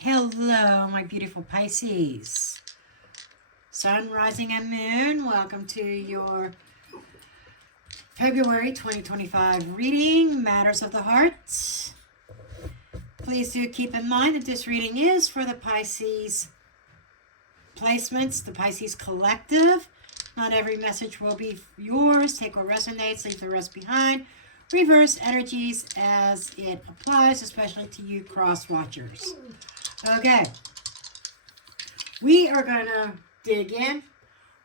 Hello, my beautiful Pisces. Sun, rising, and moon. Welcome to your February 2025 reading, Matters of the Heart. Please do keep in mind that this reading is for the Pisces placements, the Pisces collective. Not every message will be yours. Take what resonates, leave the rest behind. Reverse energies as it applies, especially to you cross watchers. Okay, we are going to dig in.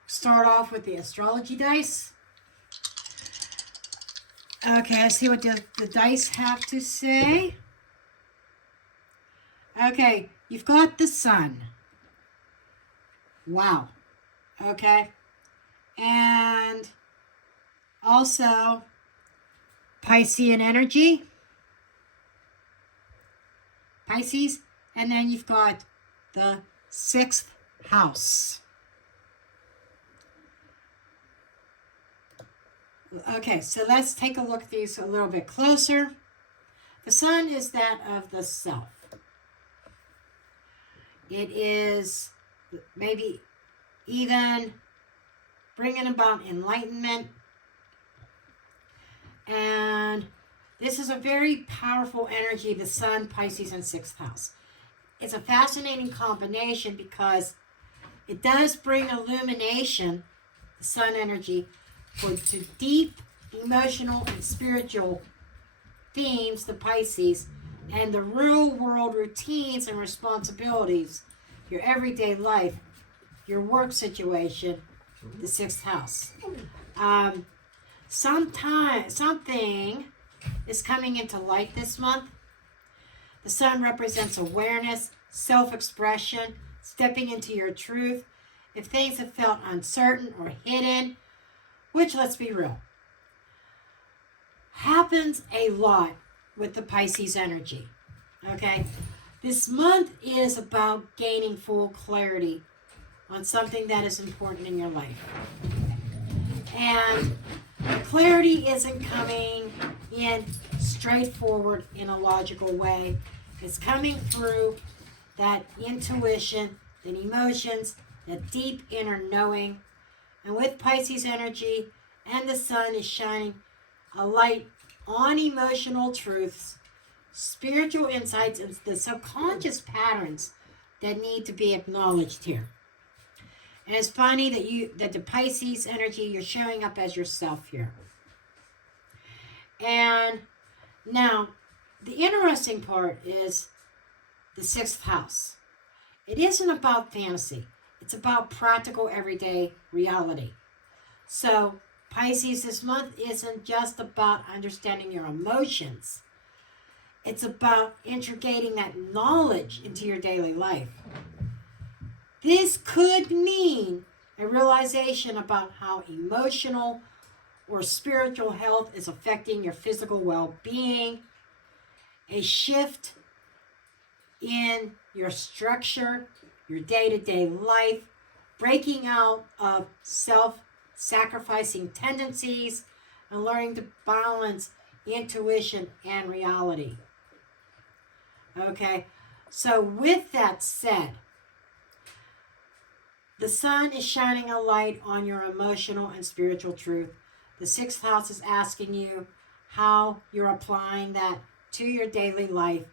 Start off with the astrology dice. Okay, let's see what the dice have to say. Okay, you've got the sun. Wow. Okay. And also Piscean energy. Pisces. And then you've got the 6th house. Okay, so let's take a look at these a little bit closer. The sun is that of the self. It is maybe even bringing about enlightenment. And this is a very powerful energy, the sun, Pisces, and 6th house. It's a fascinating combination because it does bring illumination, the sun energy, to deep emotional and spiritual themes, the Pisces, and the real world routines and responsibilities, your everyday life, your work situation, the 6th house. Something is coming into light this month. The sun represents awareness, self-expression, stepping into your truth. If things have felt uncertain or hidden, which, let's be real, happens a lot with the Pisces energy, okay? This month is about gaining full clarity on something that is important in your life. And clarity isn't coming in straightforward in a logical way. It's coming through that intuition, that emotions, that deep inner knowing. And with Pisces energy and the sun is shining a light on emotional truths, spiritual insights, and the subconscious patterns that need to be acknowledged here. And it's funny that the Pisces energy, you're showing up as yourself here. And now, the interesting part is the 6th house. It isn't about fantasy. It's about practical everyday reality. So, Pisces this month isn't just about understanding your emotions. It's about integrating that knowledge into your daily life. This could mean a realization about how emotional or spiritual health is affecting your physical well-being, a shift in your structure, your day-to-day life, breaking out of self-sacrificing tendencies, and learning to balance intuition and reality. Okay, so with that said, the sun is shining a light on your emotional and spiritual truth. The 6th house is asking you how you're applying that to your daily life.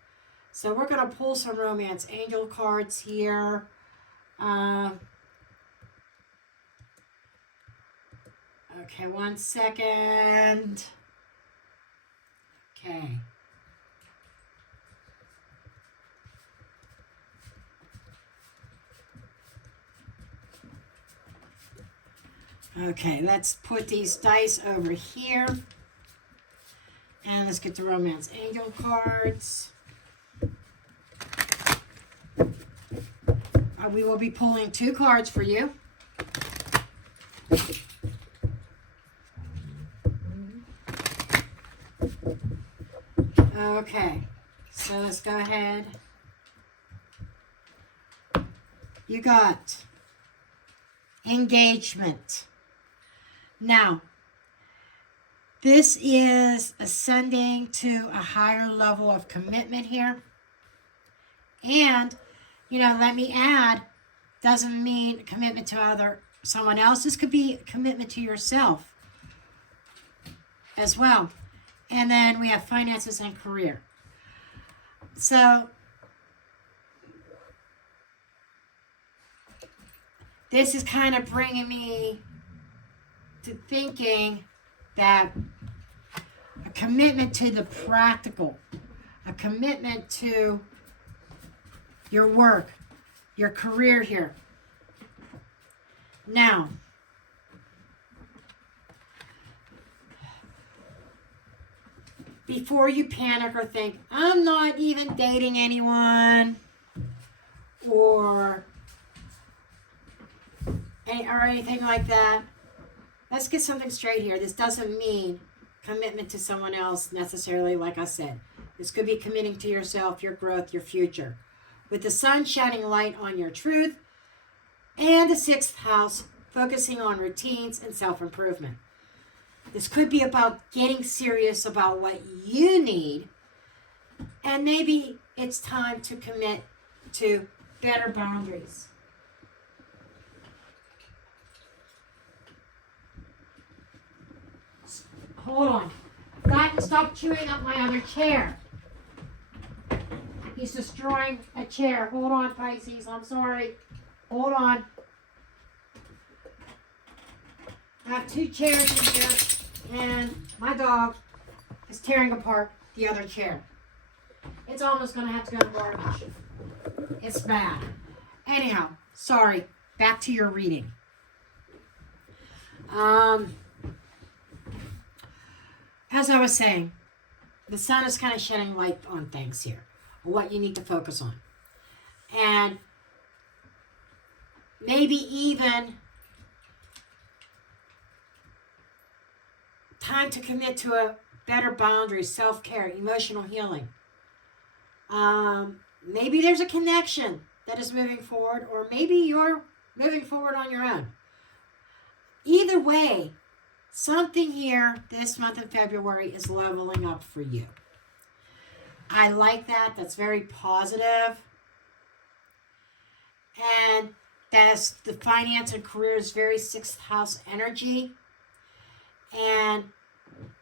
So we're going to pull some romance angel cards here. Okay, one second. Okay. Okay, let's put these dice over here. And let's get the romance angel cards. We will be pulling 2 cards for you. Okay, so let's go ahead. You got engagement. Now, this is ascending to a higher level of commitment here. And let me add, doesn't mean commitment to someone else. This could be commitment to yourself as well. And then we have finances and career. So this is kind of bringing me to thinking that a commitment to the practical, a commitment to your work, your career here. Now, before you panic or think, I'm not even dating anyone, or anything like that, let's get something straight here. This doesn't mean commitment to someone else necessarily, like I said. This could be committing to yourself, your growth, your future. With the sun shining light on your truth, and the 6th house focusing on routines and self-improvement. This could be about getting serious about what you need, and maybe it's time to commit to better boundaries. Hold on. Got to stop chewing up my other chair. He's destroying a chair. Hold on, Pisces. I'm sorry. Hold on. I have 2 chairs in here, and my dog is tearing apart the other chair. It's almost going to have to go in the garbage. It's bad. Anyhow, sorry. Back to your reading. As I was saying, the sun is kind of shedding light on things here, what you need to focus on. And maybe even time to commit to a better boundary, self-care, emotional healing. Maybe there's a connection that is moving forward, or maybe you're moving forward on your own. Either way, something here this month in February is leveling up for you. I like that. That's very positive. And that's the finance and career is very 6th house energy. And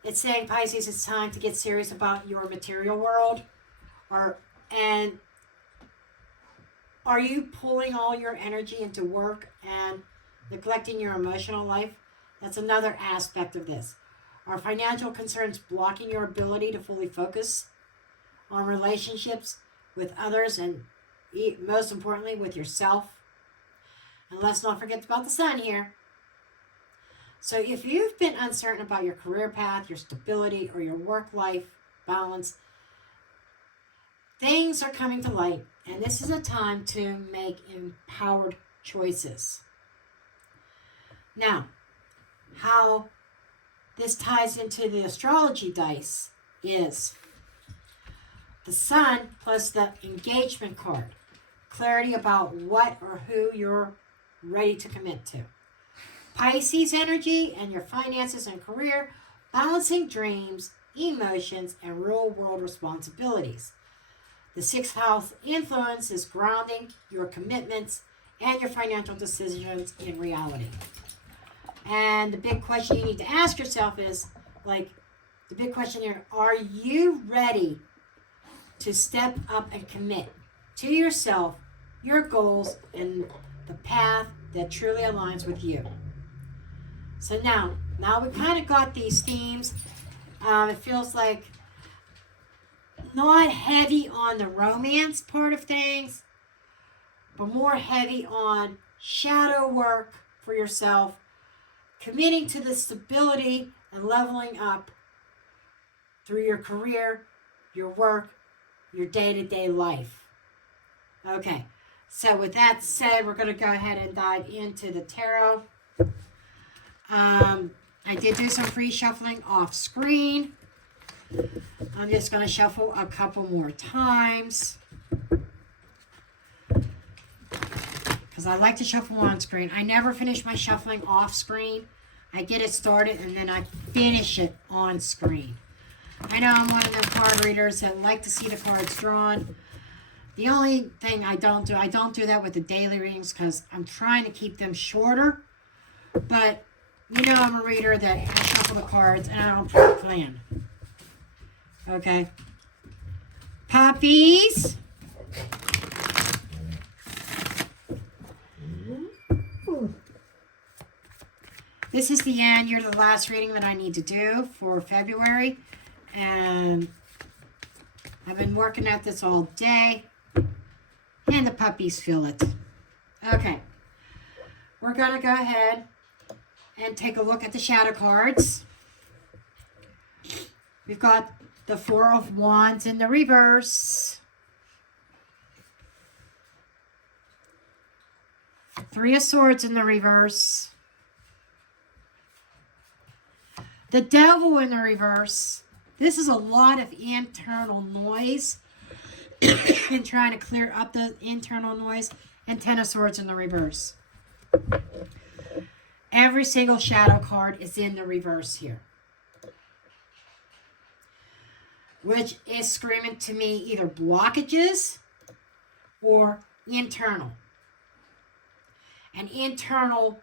it's saying, Pisces, it's time to get serious about your material world. And are you pulling all your energy into work and neglecting your emotional life? That's another aspect of this. Are financial concerns blocking your ability to fully focus on relationships with others and most importantly with yourself? And let's not forget about the sun here. So if you've been uncertain about your career path, your stability, or your work-life balance, things are coming to light, and this is a time to make empowered choices. Now, how this ties into the astrology dice is the sun plus the engagement card. Clarity about what or who you're ready to commit to. Pisces energy and your finances and career, balancing dreams, emotions, and real world responsibilities. The 6th house influence is grounding your commitments and your financial decisions in reality. And the big question you need to ask yourself is, the big question here, are you ready to step up and commit to yourself, your goals, and the path that truly aligns with you? So now we kind of got these themes. It feels like not heavy on the romance part of things, but more heavy on shadow work for yourself, committing to the stability and leveling up through your career, your work, your day-to-day life. Okay, so with that said, we're going to go ahead and dive into the tarot. I did do some free shuffling off screen. I'm just going to shuffle a couple more times because I like to shuffle on screen. I never finish my shuffling off screen. I get it started and then I finish it on screen. I know I'm one of them card readers that like to see the cards drawn. The only thing I don't do that with the daily readings because I'm trying to keep them shorter. But, you know, I'm a reader that I shuffle the cards and I don't pre-plan. Okay. Puppies. This is the end. You're the last reading that I need to do for February. And I've been working at this all day. And the puppies feel it. Okay. We're going to go ahead and take a look at the shadow cards. We've got the Four of Wands in the reverse. Three of Swords in the reverse. The Devil in the reverse. This is a lot of internal noise and trying to clear up the internal noise. And Ten of Swords in the reverse. Every single shadow card is in the reverse here. Which is screaming to me either blockages or internal. An internal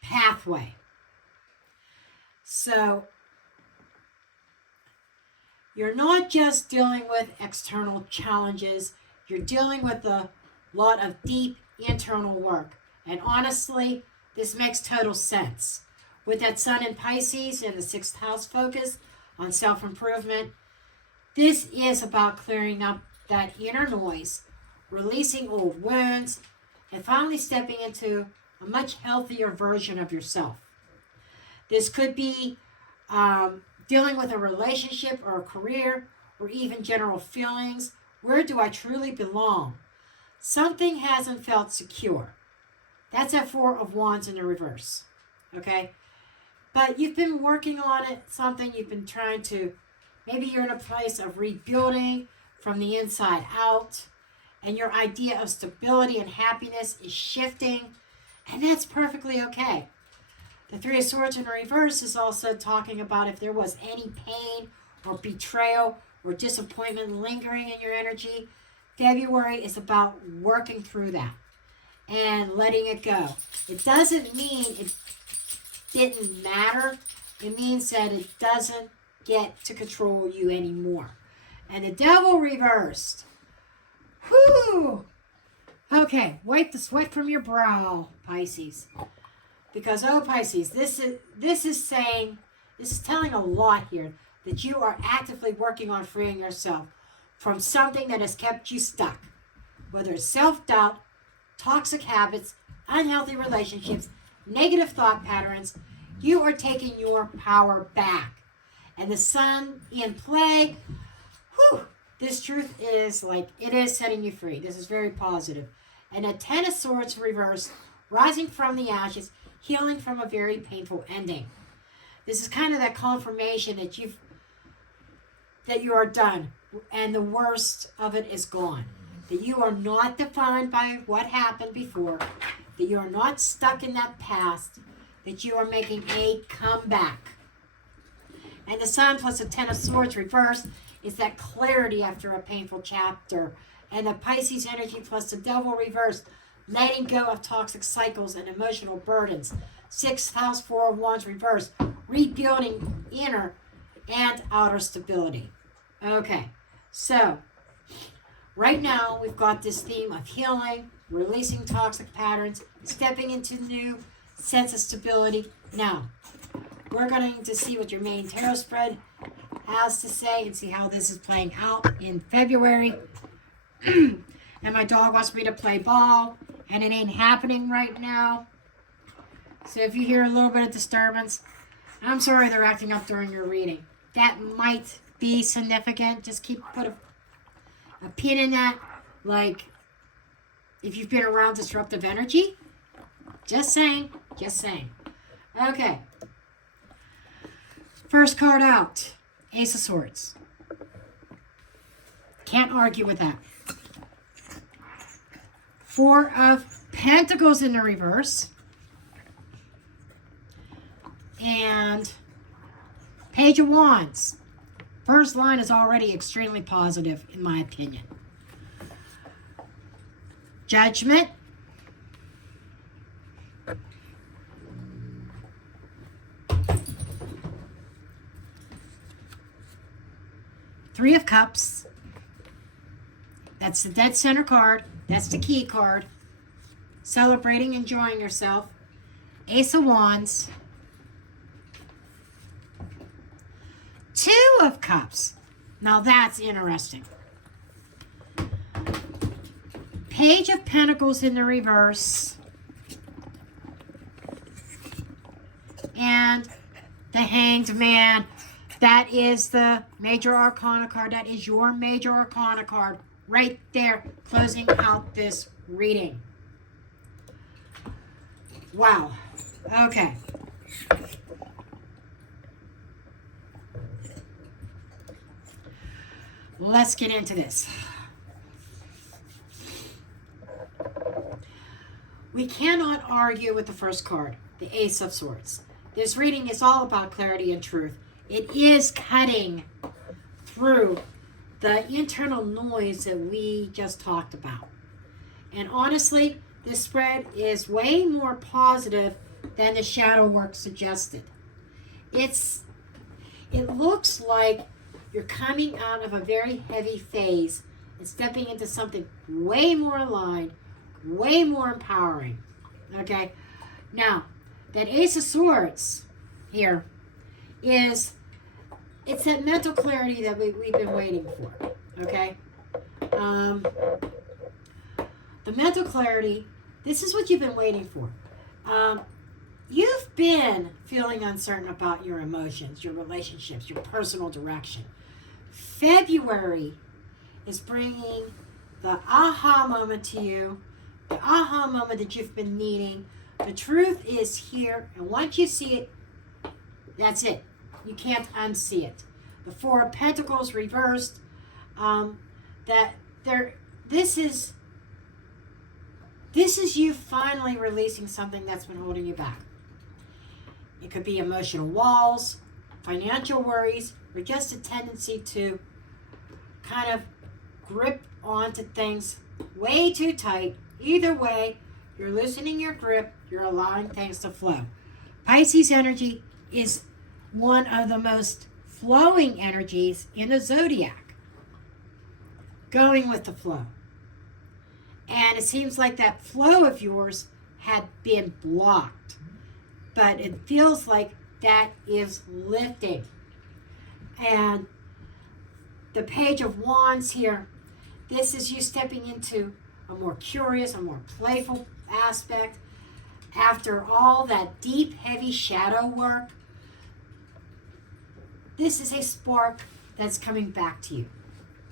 pathway. So, you're not just dealing with external challenges, you're dealing with a lot of deep internal work. And honestly, this makes total sense. With that Sun in Pisces and the 6th house focus on self-improvement, this is about clearing up that inner noise, releasing old wounds, and finally stepping into a much healthier version of yourself. This could be dealing with a relationship or a career or even general feelings. Where do I truly belong? Something hasn't felt secure. That's that Four of Wands in the reverse. Okay? But you've been working on it, something you've been trying to, maybe you're in a place of rebuilding from the inside out, and your idea of stability and happiness is shifting, and that's perfectly okay. The Three of Swords in reverse is also talking about if there was any pain or betrayal or disappointment lingering in your energy. February is about working through that and letting it go. It doesn't mean it didn't matter. It means that it doesn't get to control you anymore. And the Devil reversed. Whew! Okay, wipe the sweat from your brow, Pisces. Because, oh, Pisces, this is telling a lot here that you are actively working on freeing yourself from something that has kept you stuck. Whether it's self-doubt, toxic habits, unhealthy relationships, negative thought patterns, you are taking your power back. And the Sun in play, whew, this truth is like, it is setting you free. This is very positive. And a Ten of Swords reversed, rising from the ashes, healing from a very painful ending. This is kind of that confirmation that you are done and the worst of it is gone. That you are not defined by what happened before. That you are not stuck in that past. That you are making a comeback. And the Sun plus the Ten of Swords reversed is that clarity after a painful chapter. And the Pisces energy plus the Devil reversed, letting go of toxic cycles and emotional burdens. 6th house, Four of Wands reversed, rebuilding inner and outer stability. Okay, so right now we've got this theme of healing, releasing toxic patterns, stepping into new sense of stability. Now, we're going to see what your main tarot spread has to say and see how this is playing out in February. And my dog wants me to play ball, and it ain't happening right now. So if you hear a little bit of disturbance, I'm sorry they're acting up during your reading. That might be significant. Just put a pin in that. Like, if you've been around disruptive energy, just saying. Okay. First card out, Ace of Swords. Can't argue with that. Four of Pentacles in the reverse. And Page of Wands. First line is already extremely positive, in my opinion. Judgment. Three of Cups. That's the dead center card. That's the key card. Celebrating, enjoying yourself. Ace of Wands. Two of Cups. Now that's interesting. Page of Pentacles in the reverse. And the Hanged Man. That is the Major Arcana card. That is your Major Arcana card right there, closing out this reading. Wow. Okay. Let's get into this. We cannot argue with the first card, the Ace of Swords. This reading is all about clarity and truth. It is cutting through the internal noise that we just talked about. And honestly, this spread is way more positive than the shadow work suggested. It looks like you're coming out of a very heavy phase and stepping into something way more aligned, way more empowering. Okay? Now, that Ace of Swords here it's that mental clarity that we've been waiting for. Okay? The mental clarity, this is what you've been waiting for. You've been feeling uncertain about your emotions, your relationships, your personal direction. February is bringing the aha moment to you, the aha moment that you've been needing. The truth is here, and once you see it, that's it. You can't unsee it. The Four of Pentacles reversed. This is you finally releasing something that's been holding you back. It could be emotional walls, financial worries, or just a tendency to kind of grip onto things way too tight. Either way, you're loosening your grip, you're allowing things to flow. Pisces energy is one of the most flowing energies in the zodiac. Going with the flow. And it seems like that flow of yours had been blocked. But it feels like that is lifting. And the Page of Wands here, this is you stepping into a more curious, a more playful aspect. After all that deep, heavy shadow work, this is a spark that's coming back to you.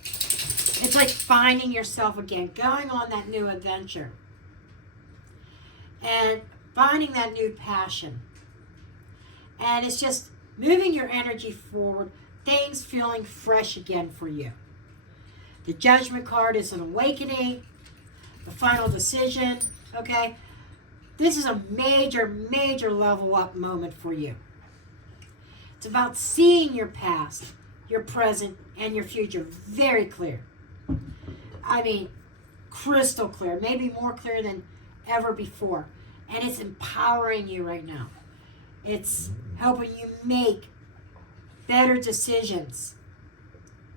It's like finding yourself again, going on that new adventure, and finding that new passion. And it's just moving your energy forward, things feeling fresh again for you. The Judgment card is an awakening, the final decision, okay? This is a major, major level up moment for you. It's about seeing your past, your present, and your future very clear. I mean, crystal clear, maybe more clear than ever before. And it's empowering you right now. It's helping you make better decisions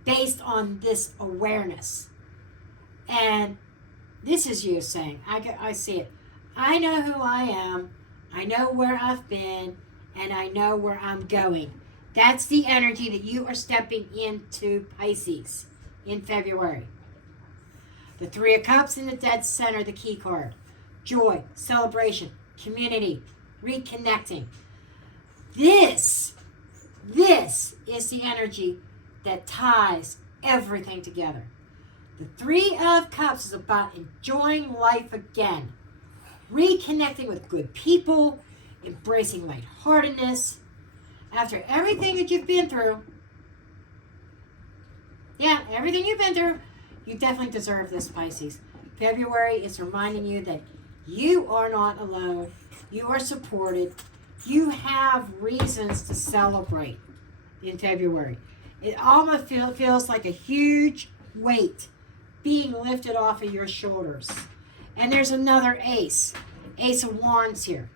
based on this awareness. And this is you saying, I see it. I know who I am. I know where I've been. And I know where I'm going. That's the energy that you are stepping into, Pisces, in February. The Three of Cups in the dead center, the key card. Joy, celebration, community, reconnecting. This is the energy that ties everything together. The Three of Cups is about enjoying life again, reconnecting with good people, embracing lightheartedness. After everything that you've been through, everything you've been through, you definitely deserve this, Pisces. February is reminding you that you are not alone. You are supported. You have reasons to celebrate in February. It almost feels like a huge weight being lifted off of your shoulders. And there's another ace. Ace of Wands here.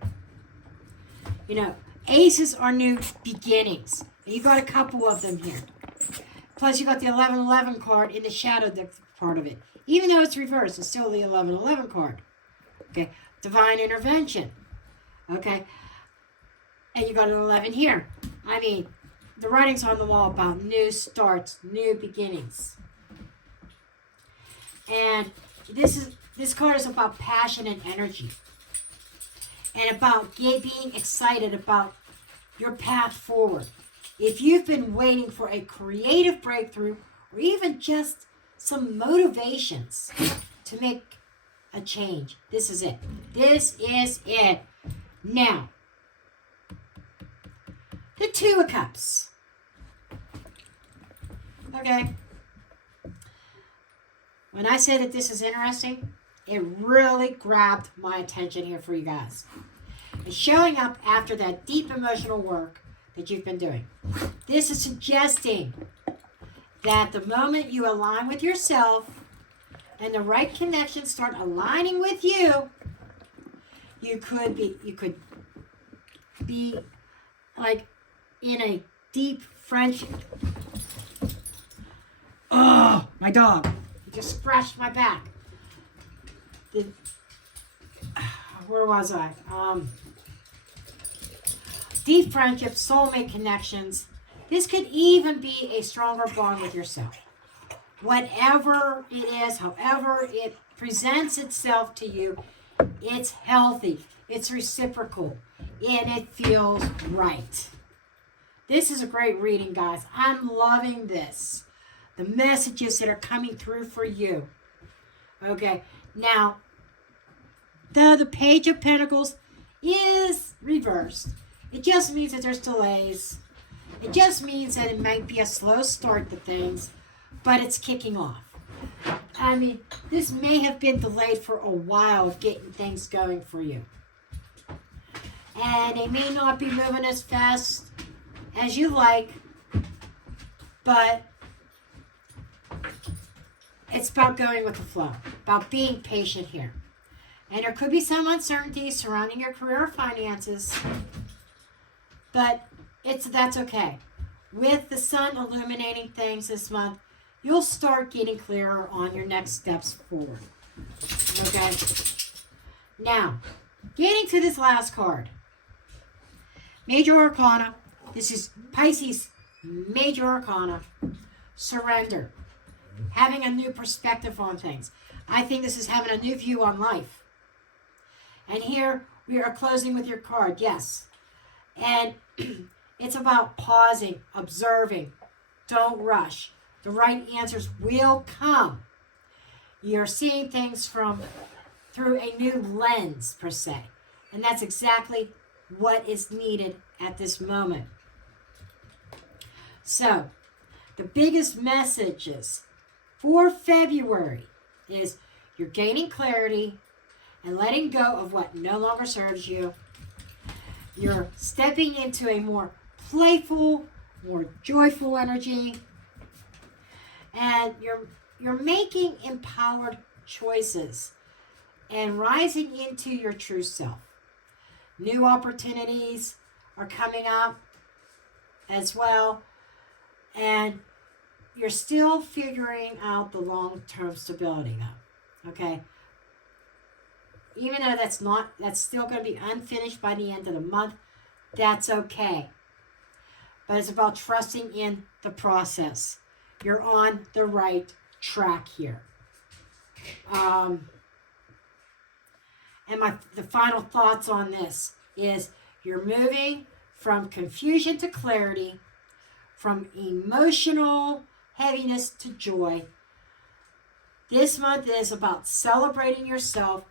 You know, aces are new beginnings. You got a couple of them here. Plus you got the 1111 card in the shadow part of it. Even though it's reversed, it's still the 1111 card. Okay, divine intervention. Okay, and you got an 11 here. I mean, the writing's on the wall about new starts, new beginnings. And this card is about passion and energy. And about being excited about your path forward. If you've been waiting for a creative breakthrough or even just some motivations to make a change, this is it. This is it. Now, the Two of Cups. Okay. When I say that this is interesting, it really grabbed my attention here for you guys. It's showing up after that deep emotional work that you've been doing. This is suggesting that the moment you align with yourself and the right connections start aligning with you, you could be like in a deep friendship. Oh, my dog. He just scratched my back. Where was I? Deep friendship, soulmate connections. This could even be a stronger bond with yourself. Whatever it is, however it presents itself to you, it's healthy, it's reciprocal, and it feels right. This is a great reading, guys. I'm loving this. The messages that are coming through for you. Okay, now, the Page of Pentacles is reversed. It just means that there's delays. It just means that it might be a slow start to things, but it's kicking off. I mean, this may have been delayed for a while of getting things going for you. And they may not be moving as fast as you like, but it's about going with the flow, about being patient here. And there could be some uncertainty surrounding your career or finances, but that's okay. With the sun illuminating things this month, you'll start getting clearer on your next steps forward. Okay? Now, getting to this last card. Major Arcana. This is Pisces Major Arcana. Surrender. Having a new perspective on things. I think this is having a new view on life. And here we are closing with your card. Yes. And it's about pausing, observing. Don't rush. The right answers will come. You're seeing things through a new lens, per se. And that's exactly what is needed at this moment. So, the biggest messages for February is you're gaining clarity and letting go of what no longer serves you. You're stepping into a more playful, more joyful energy. And you're making empowered choices and rising into your true self. New opportunities are coming up as well. And you're still figuring out the long-term stability though. Okay? Even though that's still going to be unfinished by the end of the month, that's okay. But it's about trusting in the process. You're on the right track here. And the final thoughts on this is you're moving from confusion to clarity, from emotional heaviness to joy. This month is about celebrating yourself,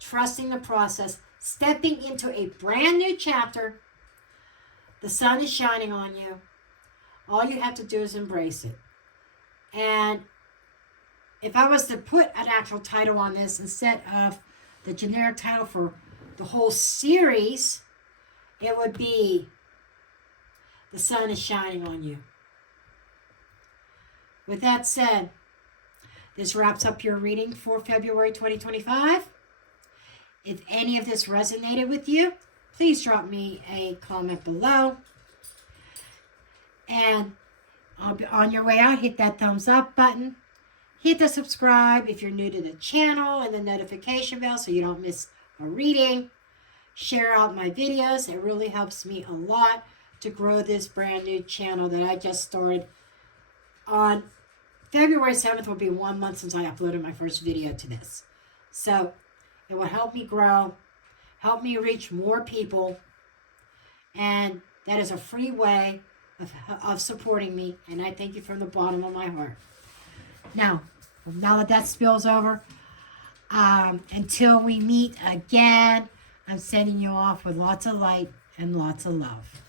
trusting the process, stepping into a brand new chapter. The sun is shining on you. All you have to do is embrace it. And if I was to put an actual title on this instead of the generic title for the whole series, it would be The Sun is Shining on You. With that said, this wraps up your reading for February 2025. If any of this resonated with you, please drop me a comment below. And on your way out, hit that thumbs up button. Hit the subscribe if you're new to the channel and the notification bell so you don't miss a reading. Share out my videos. It really helps me a lot to grow this brand new channel that I just started. On February 7th will be 1 month since I uploaded my first video to this. So it will help me grow, help me reach more people, and that is a free way of supporting me, and I thank you from the bottom of my heart. Now that spills over, until we meet again, I'm sending you off with lots of light and lots of love.